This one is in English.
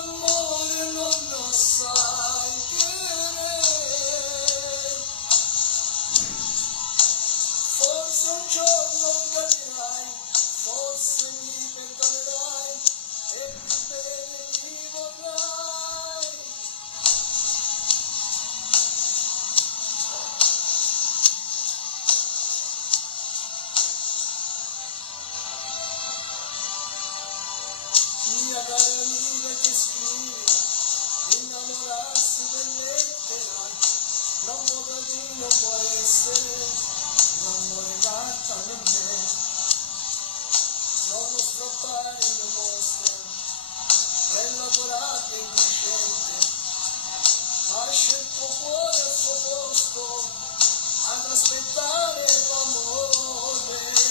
l'amore non lo sai querer. Forse un giorno capirai, forse mi perdonerai e più bene mi vorrai. Mia cara amica che scrive, innamorarsi per lettera, l'amore di non può essere, l'amore carta in me, non lo strappare le mostre, quella coraggio incosciente, lascia il tuo cuore al suo posto, ad aspettare l'amore.